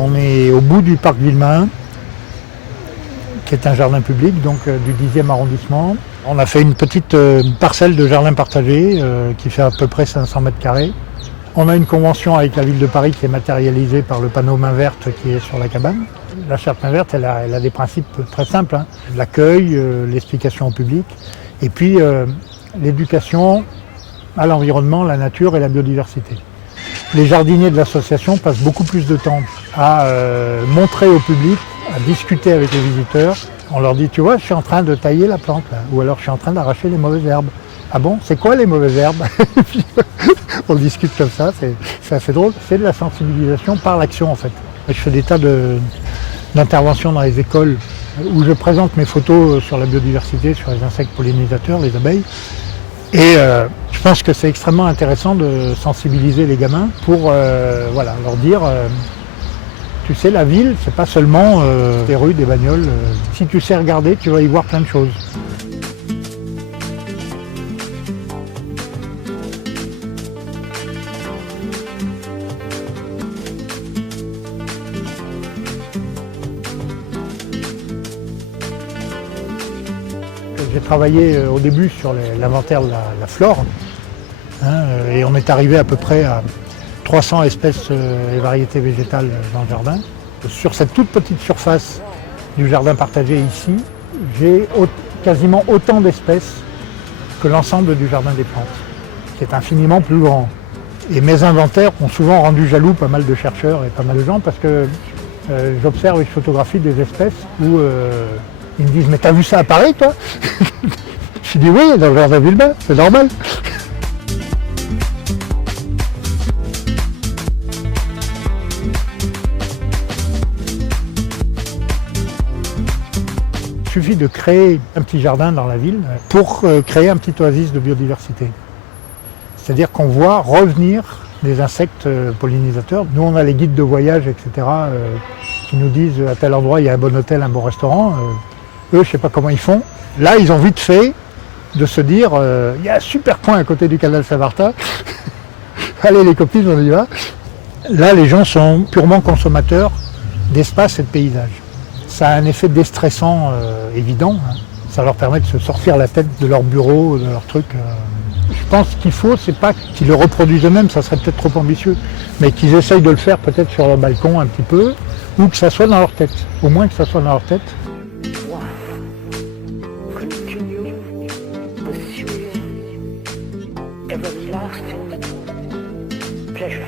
On est au bout du parc Villemain, qui est un jardin public, donc du 10e arrondissement. On a fait une petite parcelle de jardin partagé qui fait à peu près 500 mètres carrés. On a une convention avec la ville de Paris qui est matérialisée par le panneau main verte qui est sur la cabane. La charte main verte, elle a des principes très simples, hein. L'accueil, l'explication au public, et puis l'éducation à l'environnement, la nature et la biodiversité. Les jardiniers de l'association passent beaucoup plus de temps à montrer au public, à discuter avec les visiteurs. On leur dit, tu vois, je suis en train de tailler la plante, là. Ou alors je suis en train d'arracher les mauvaises herbes. Ah bon, c'est quoi les mauvaises herbes? On discute comme ça, c'est assez drôle. C'est de la sensibilisation par l'action en fait. Je fais des tas d'interventions dans les écoles où je présente mes photos sur la biodiversité, sur les insectes pollinisateurs, les abeilles. Et je pense que c'est extrêmement intéressant de sensibiliser les gamins pour voilà, leur dire tu sais, la ville, c'est pas seulement des rues, des bagnoles. Si tu sais regarder, tu vas y voir plein de choses. J'ai travaillé au début sur l'inventaire de la flore, hein, et on est arrivé à peu près à 300 espèces et variétés végétales dans le jardin. Sur cette toute petite surface du jardin partagé ici, j'ai quasiment autant d'espèces que l'ensemble du jardin des plantes, qui est infiniment plus grand. Et mes inventaires ont souvent rendu jaloux pas mal de chercheurs et pas mal de gens parce que j'observe et je photographie des espèces où ils me disent « mais t'as vu ça à Paris toi ?» Je dis « oui, dans le jardin Villemain, c'est normal ». Il suffit de créer un petit jardin dans la ville pour créer un petit oasis de biodiversité. C'est-à-dire qu'on voit revenir des insectes pollinisateurs. Nous, on a les guides de voyage, etc., qui nous disent à tel endroit, il y a un bon hôtel, un bon restaurant. Eux, je ne sais pas comment ils font. Là, ils ont vite fait de se dire, il y a un super point à côté du canal Saint-Martin. Allez les copines, on y va. Là, les gens sont purement consommateurs d'espace et de paysage. Ça a un effet déstressant évident. Hein. Ça leur permet de se sortir la tête de leur bureau, de leur truc. Je pense qu'il faut, c'est pas qu'ils le reproduisent eux-mêmes, ça serait peut-être trop ambitieux, mais qu'ils essayent de le faire peut-être sur leur balcon un petit peu, ou que ça soit dans leur tête. Au moins que ça soit dans leur tête. Everlasting pleasure.